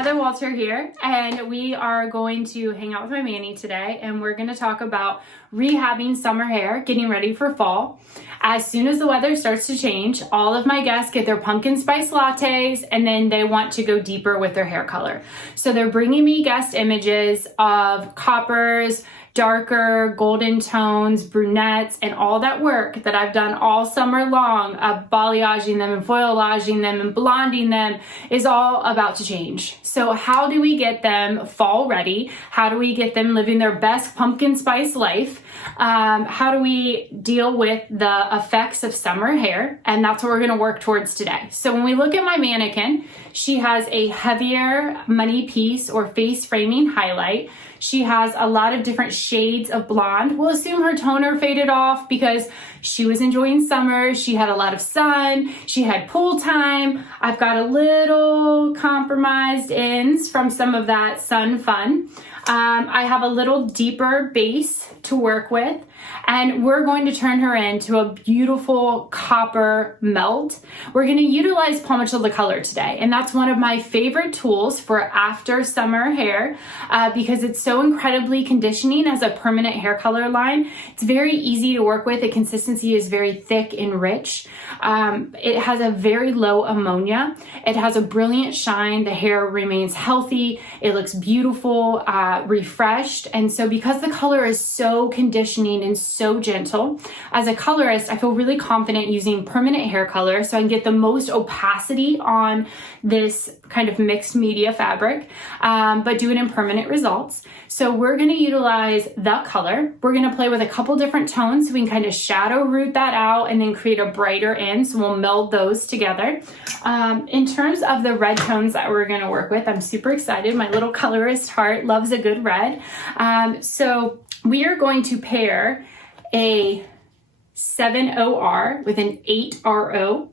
Heather Walter here, and we are going to hang out with my Manny today, and we're going to talk about rehabbing summer hair, getting ready for fall. As soon as the weather starts to change, all of my guests get their pumpkin spice lattes, and then they want to go deeper with their hair color. So they're bringing me guest images of coppers, darker golden tones, brunettes, and all that work that I've done all summer long of balayaging them and foilaging them and blonding them is all about to change. So how do we get them fall ready? How do we get them living their best pumpkin spice life? How do we deal with the effects of summer hair? And that's what we're going to work towards today. So when we look at my mannequin, she has a heavier money piece or face framing highlight. She has a lot of different shades of blonde. We'll assume her toner faded off because she was enjoying summer. She had a lot of sun. She had pool time. I've got a little compromised ends from some of that sun fun. I have a little deeper base to work with, and we're going to turn her into a beautiful copper melt. We're going to utilize Paul Mitchell the color today, and that's one of my favorite tools for after summer hair because it's so incredibly conditioning as a permanent hair color line. It's very easy to work with. The consistency is very thick and rich. It has a very low ammonia. It has a brilliant shine. The hair remains healthy. It looks beautiful, refreshed. And so because the color is so conditioning and so gentle, as a colorist, I feel really confident using permanent hair color so I can get the most opacity on this kind of mixed media fabric, but do it in permanent results. So we're going to utilize the color. We're going to play with a couple different tones so we can kind of shadow root that out and then create a brighter end. So we'll meld those together. In terms of the red tones that we're going to work with, I'm super excited. My little colorist heart loves a good red. So we are going to pair a 7OR with an 8RO.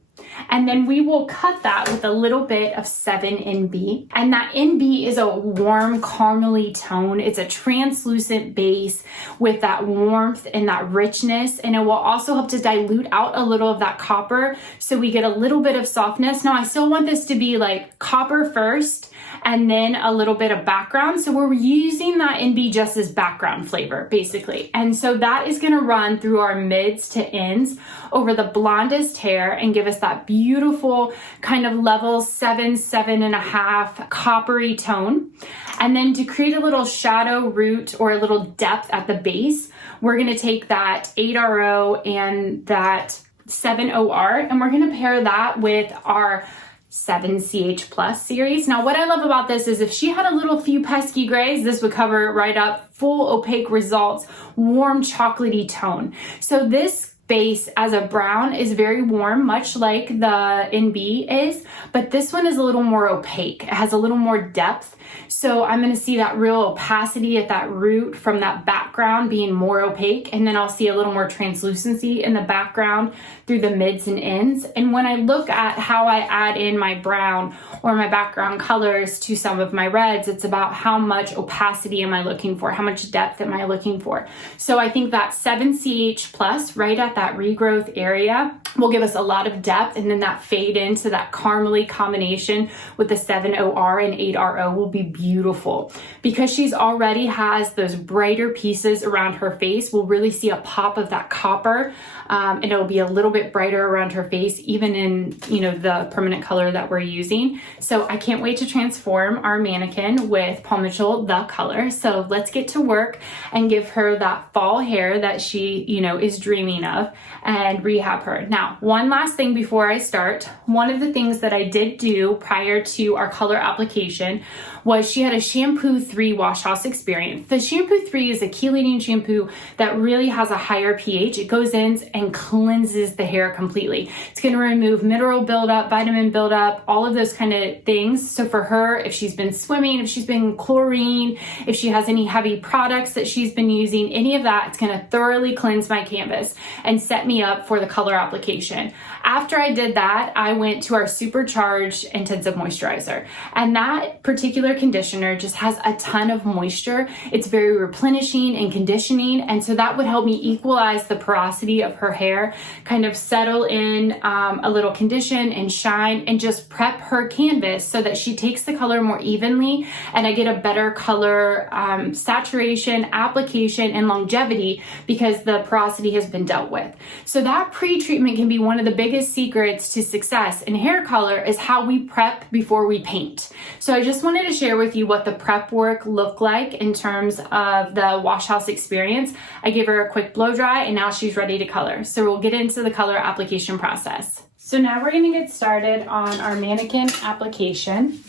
And then we will cut that with a little bit of 7NB. And that NB is a warm, caramely tone. It's a translucent base with that warmth and that richness. And it will also help to dilute out a little of that copper so we get a little bit of softness. Now, I still want this to be like copper first and then a little bit of background. So we're using that NB just as background flavor, basically. And so that is gonna run through our mids to ends over the blondest hair and give us that beautiful kind of level 7.5 coppery tone. And then to create a little shadow root or a little depth at the base, we're gonna take that 8RO and that 7OR, and we're gonna pair that with our 7CH Plus series. Now, what I love about this is if she had a little few pesky grays, this would cover it right up, full opaque results, warm chocolatey tone. So this base as a brown is very warm, much like the NB is, but this one is a little more opaque. It has a little more depth. So I'm going to see that real opacity at that root from that background being more opaque. And then I'll see a little more translucency in the background through the mids and ends. And when I look at how I add in my brown or my background colors to some of my reds, it's about how much opacity am I looking for? How much depth am I looking for? So I think that 7CH Plus right at that regrowth area will give us a lot of depth, and then that fade into that caramely combination with the 7OR and 8RO will be beautiful. Because she's already has those brighter pieces around her face, we'll really see a pop of that copper, and it'll be a little bit brighter around her face, even in, the permanent color that we're using. So I can't wait to transform our mannequin with Paul Mitchell the color. So let's get to work and give her that fall hair that she, is dreaming of, and rehab her. Now, one last thing before I start. One of the things that I did do prior to our color application was she had a shampoo 3 wash house experience. The shampoo 3 is a chelating shampoo that really has a higher pH. It goes in and cleanses the hair completely. It's going to remove mineral buildup, vitamin buildup, all of those kind of things. So for her, if she's been swimming, if she's been chlorine, if she has any heavy products that she's been using, any of that, it's going to thoroughly cleanse my canvas. And and set me up for the color application. After I did that, I went to our Supercharged Intensive Moisturizer, and that particular conditioner just has a ton of moisture. It's very replenishing and conditioning, and so that would help me equalize the porosity of her hair, kind of settle in a little condition and shine, and just prep her canvas so that she takes the color more evenly and I get a better color saturation, application, and longevity because the porosity has been dealt with. So that pre-treatment can be one of the biggest secrets to success in hair color, is how we prep before we paint. So I just wanted to share with you what the prep work looked like in terms of the wash house experience. I gave her a quick blow dry and now she's ready to color. So we'll get into the color application process. So now we're going to get started on our mannequin application.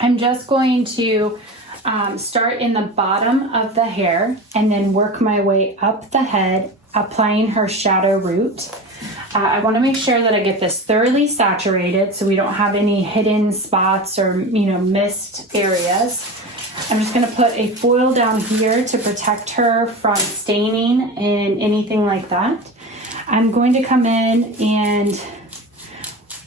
I'm just going to start in the bottom of the hair and then work my way up the head, applying her shadow root. I want to make sure that I get this thoroughly saturated so we don't have any hidden spots or missed areas. I'm just going to put a foil down here to protect her from staining and anything like that. I'm going to come in and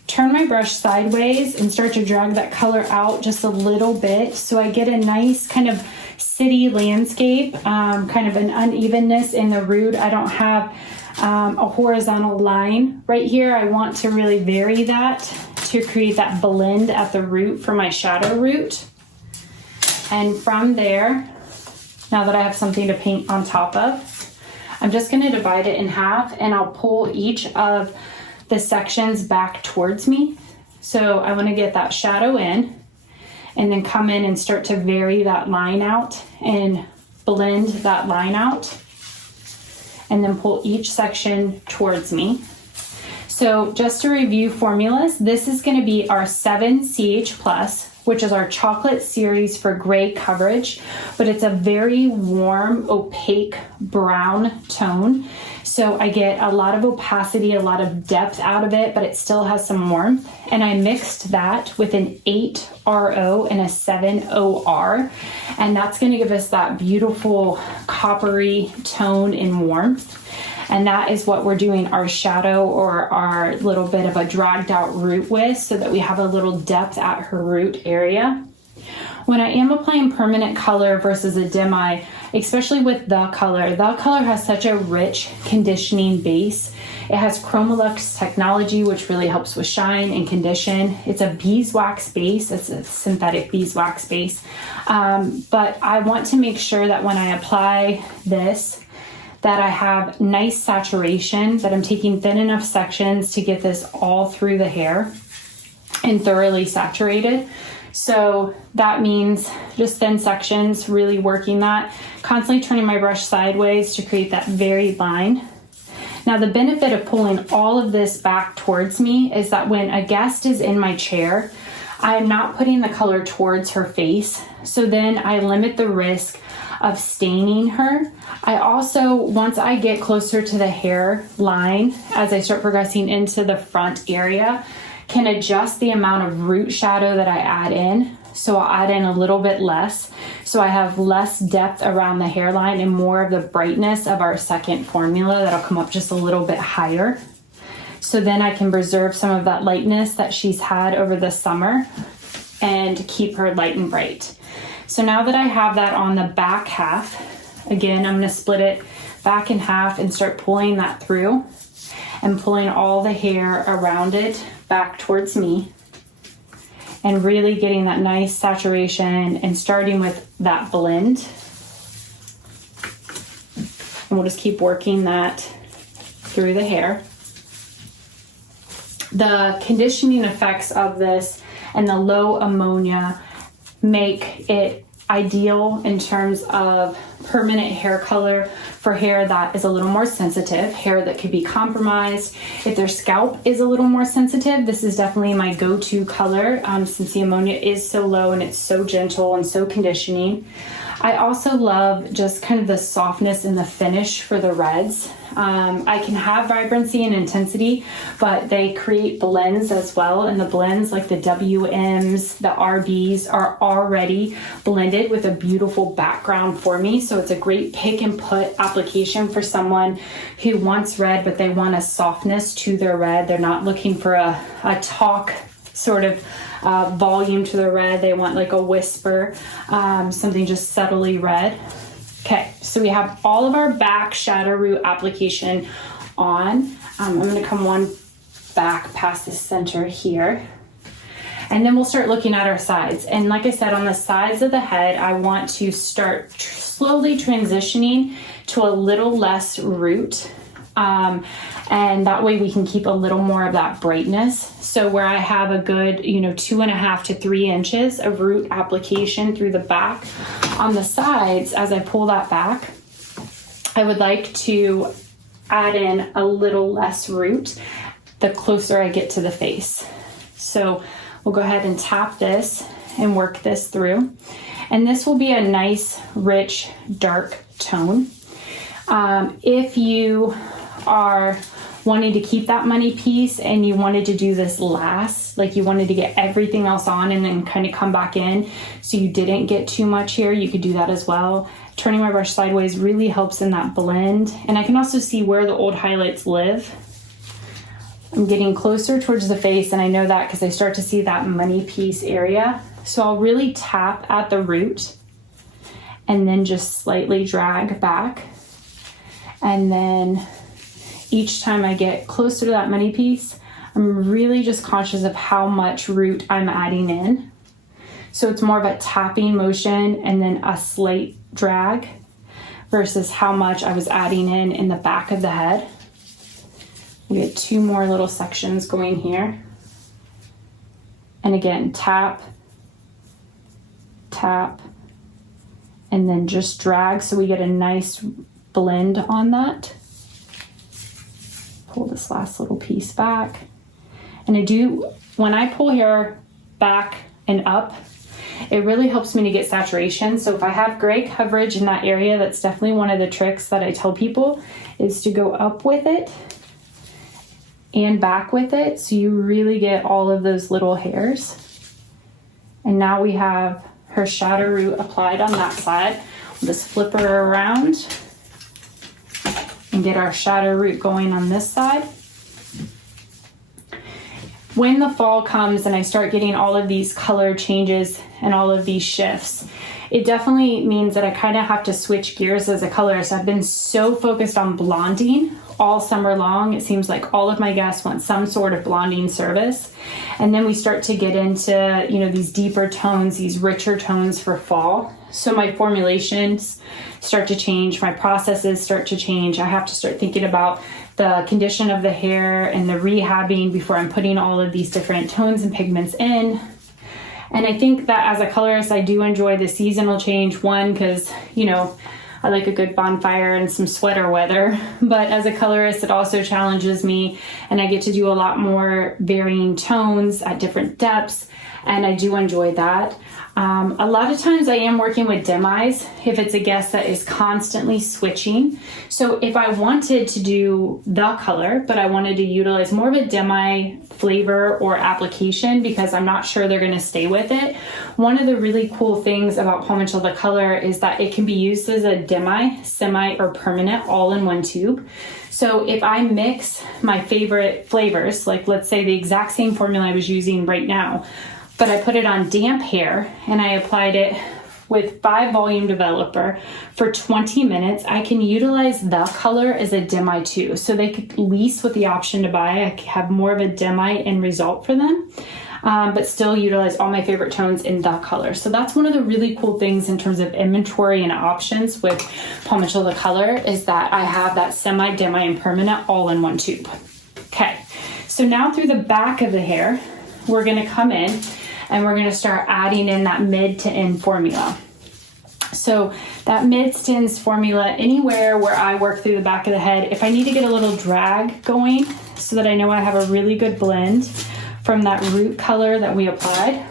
turn my brush sideways and start to drag that color out just a little bit so I get a nice kind of city landscape, kind of an unevenness in the root. I don't have a horizontal line right here. I want to really vary that to create that blend at the root for my shadow root. And from there, now that I have something to paint on top of, I'm just going to divide it in half and I'll pull each of the sections back towards me. So I want to get that shadow in and then come in and start to vary that line out and blend that line out, and then pull each section towards me. So just to review formulas, this is going to be our 7CH+, which is our chocolate series for gray coverage, but it's a very warm, opaque brown tone. So I get a lot of opacity, a lot of depth out of it, but it still has some warmth. And I mixed that with an 8RO and a 7OR, and that's going to give us that beautiful coppery tone and warmth. And that is what we're doing our shadow or our little bit of a dragged out root with, so that we have a little depth at her root area. When I am applying permanent color versus a demi, especially with the color has such a rich conditioning base. It has Chromolux technology, which really helps with shine and condition. It's a beeswax base. It's a synthetic beeswax base. But I want to make sure that when I apply this, that I have nice saturation, that I'm taking thin enough sections to get this all through the hair and thoroughly saturated. So that means just thin sections, really working that, constantly turning my brush sideways to create that varied line. Now the benefit of pulling all of this back towards me is that when a guest is in my chair, I am not putting the color towards her face. So then I limit the risk of staining her. I also, once I get closer to the hair line, as I start progressing into the front area, can adjust the amount of root shadow that I add in. So I'll add in a little bit less, so I have less depth around the hairline and more of the brightness of our second formula that'll come up just a little bit higher. So then I can preserve some of that lightness that she's had over the summer and keep her light and bright. So now that I have that on the back half, again, I'm going to split it back in half and start pulling that through and pulling all the hair around it back towards me and really getting that nice saturation and starting with that blend. And we'll just keep working that through the hair. The conditioning effects of this and the low ammonia make it ideal in terms of permanent hair color for hair that is a little more sensitive, hair that could be compromised. If their scalp is a little more sensitive, this is definitely my go-to color since the ammonia is so low and it's so gentle and so conditioning. I also love just kind of the softness and the finish for the reds. I can have vibrancy and intensity, but they create blends as well. And the blends like the WMs, the RBs are already blended with a beautiful background for me. So so it's a great pick and put application for someone who wants red, but they want a softness to their red. They're not looking for a talk sort of volume to the red. They want like a whisper, something just subtly red. Okay, so we have all of our back shadow root application on. I'm going to come one back past the center here. And then we'll start looking at our sides. And like I said, on the sides of the head, I want to start slowly transitioning to a little less root. And that way we can keep a little more of that brightness. So where I have a good, 2.5 to 3 inches of root application through the back, on the sides, as I pull that back, I would like to add in a little less root the closer I get to the face. So we'll go ahead and tap this and work this through. And this will be a nice, rich, dark tone. If you are wanting to keep that money piece and you wanted to do this last, like you wanted to get everything else on and then kind of come back in so you didn't get too much here, you could do that as well. Turning my brush sideways really helps in that blend. And I can also see where the old highlights live. I'm getting closer towards the face, and I know that because I start to see that money piece area. So I'll really tap at the root and then just slightly drag back. And then each time I get closer to that money piece, I'm really just conscious of how much root I'm adding in. So it's more of a tapping motion and then a slight drag versus how much I was adding in the back of the head. We get 2 more little sections going here. And again, tap, tap, and then just drag so we get a nice blend on that. Pull this last little piece back. And when I pull hair back and up, it really helps me to get saturation. So if I have gray coverage in that area, that's definitely one of the tricks that I tell people is to go up with it and back with it, so you really get all of those little hairs. And now we have her shadow root applied on that side. We'll just flip her around and get our shadow root going on this side. When the fall comes and I start getting all of these color changes and all of these shifts, it definitely means that I kind of have to switch gears as a colorist. I've been so focused on blonding all summer long. It seems like all of my guests want some sort of blonding service. And then we start to get into, these deeper tones, these richer tones for fall. So my formulations start to change, my processes start to change. I have to start thinking about the condition of the hair and the rehabbing before I'm putting all of these different tones and pigments in. And I think that as a colorist, I do enjoy the seasonal change. One, because, I like a good bonfire and some sweater weather. But as a colorist, it also challenges me, and I get to do a lot more varying tones at different depths. And I do enjoy that. A lot of times I am working with dim eyes if it's a guest that is constantly switching. So if I wanted to do the color, but I wanted to utilize more of a dim eye flavor or application because I'm not sure they're going to stay with it, one of the really cool things about Palm and Chill the color is that it can be used as a dim eye, semi, or permanent all in one tube. So if I mix my favorite flavors, like let's say the exact same formula I was using right now, but I put it on damp hair and I applied it with 5 volume developer for 20 minutes, I can utilize the color as a dim eye too. So they could lease with the option to buy. I have more of a dim eye end result for them, but still utilize all my favorite tones in the color. So that's one of the really cool things in terms of inventory and options with Palm and Chill the color is that I have that semi, dim eye, and permanent all in one tube. Okay, so now through the back of the hair, we're gonna come in and we're going to start adding in that mid to end formula. So that mids to ends formula, anywhere where I work through the back of the head, if I need to get a little drag going so that I know I have a really good blend from that root color that we applied,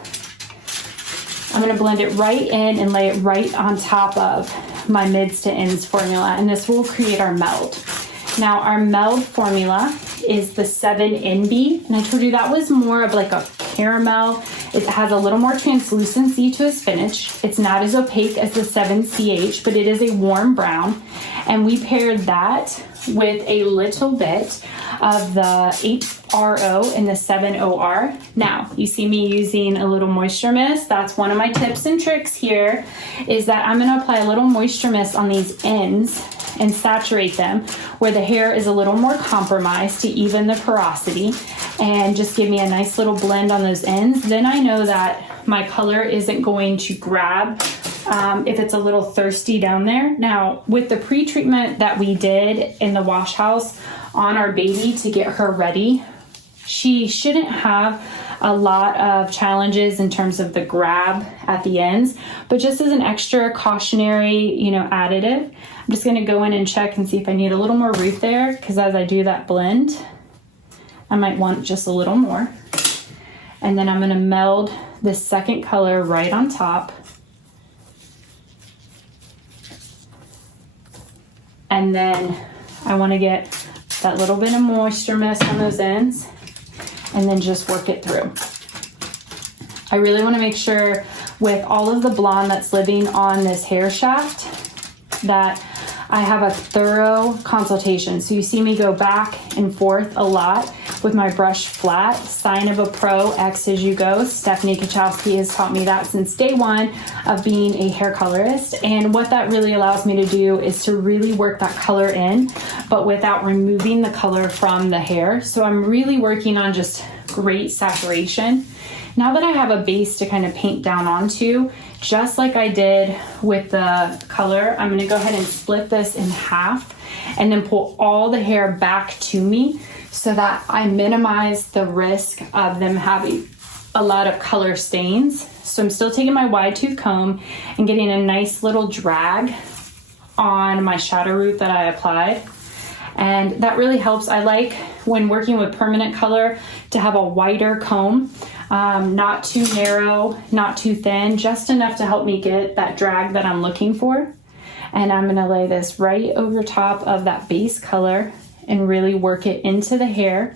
I'm going to blend it right in and lay it right on top of my mids to ends formula, and this will create our meld. Now our meld formula is the 7NB, and I told you that was more of like a caramel. It has a little more translucency to a spinach. It's not as opaque as the 7CH, but it is a warm brown. And we paired that with a little bit of the 8RO and the 7OR. Now, you see me using a little moisture mist. That's one of my tips and tricks here, is that I'm gonna apply a little moisture mist on these ends and saturate them where the hair is a little more compromised to even the porosity, and just give me a nice little blend on those ends. Then I know that my color isn't going to grab if it's a little thirsty down there. Now, with the pre-treatment that we did in the wash house on our baby to get her ready, she shouldn't have a lot of challenges in terms of the grab at the ends, but just as an extra cautionary, additive, I'm just gonna go in and check and see if I need a little more root there, because as I do that blend, I might want just a little more. And then I'm gonna meld this second color right on top. And then I wanna get that little bit of moisture mist on those ends, and then just work it through. I really wanna make sure with all of the blonde that's living on this hair shaft that I have a thorough consultation. So you see me go back and forth a lot with my brush flat. Sign of a pro, X as you go. Stephanie Kachowski has taught me that since day one of being a hair colorist. And what that really allows me to do is to really work that color in, but without removing the color from the hair. So I'm really working on just great saturation. Now that I have a base to kind of paint down onto, just like I did with the color, I'm gonna go ahead and split this in half and then pull all the hair back to me so that I minimize the risk of them having a lot of color stains. So I'm still taking my wide tooth comb and getting a nice little drag on my shadow root that I applied. And that really helps. I like when working with permanent color to have a wider comb, not too narrow, not too thin, just enough to help me get that drag that I'm looking for. And I'm gonna lay this right over top of that base color and really work it into the hair.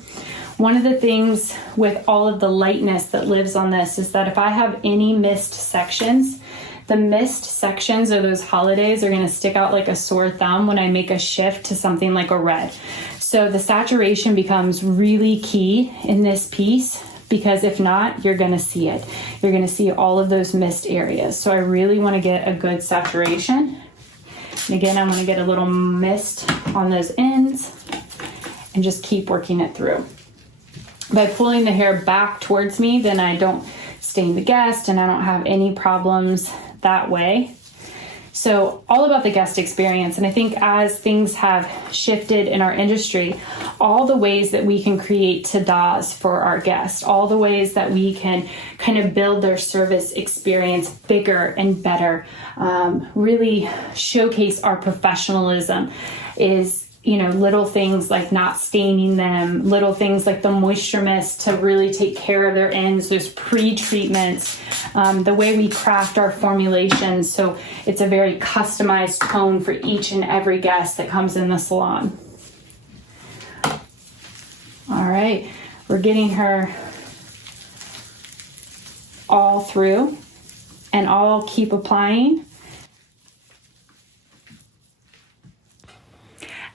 One of the things with all of the lightness that lives on this is that if I have any missed sections, the missed sections or those holidays are gonna stick out like a sore thumb when I make a shift to something like a red. So the saturation becomes really key in this piece, because if not, you're gonna see it. You're gonna see all of those missed areas. So I really wanna get a good saturation. And again, I'm gonna get a little mist on those ends and just keep working it through. By pulling the hair back towards me, then I don't stain the guest and I don't have any problems that way. So all about the guest experience. And I think as things have shifted in our industry, all the ways that we can create ta-das for our guests, all the ways that we can kind of build their service experience bigger and better, really showcase our professionalism is, little things like not staining them, little things like the moisture mist to really take care of their ends, those pre-treatments, the way we craft our formulations so it's a very customized tone for each and every guest that comes in the salon. All right, we're getting her all through, and I'll keep applying.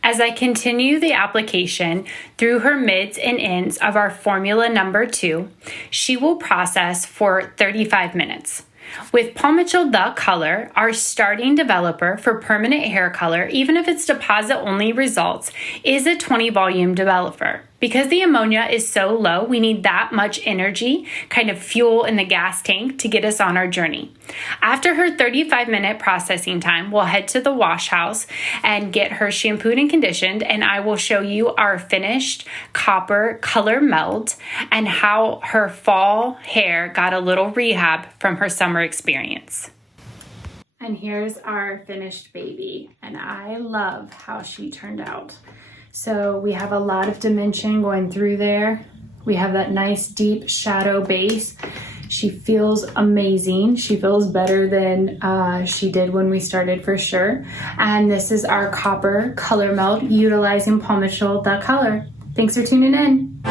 As I continue the application through her mids and ends of our formula number 2, she will process for 35 minutes. With Paul Mitchell The Color, our starting developer for permanent hair color, even if it's deposit only results, is a 20 volume developer. Because the ammonia is so low, we need that much energy, kind of fuel in the gas tank to get us on our journey. After her 35-minute processing time, we'll head to the wash house and get her shampooed and conditioned, and I will show you our finished copper color meld and how her fall hair got a little rehab from her summer experience. And here's our finished baby, and I love how she turned out. So we have a lot of dimension going through there. We have that nice deep shadow base. She feels amazing. She feels better than she did when we started, for sure. And this is our copper color melt utilizing Paul Mitchell The Color. Thanks for tuning in.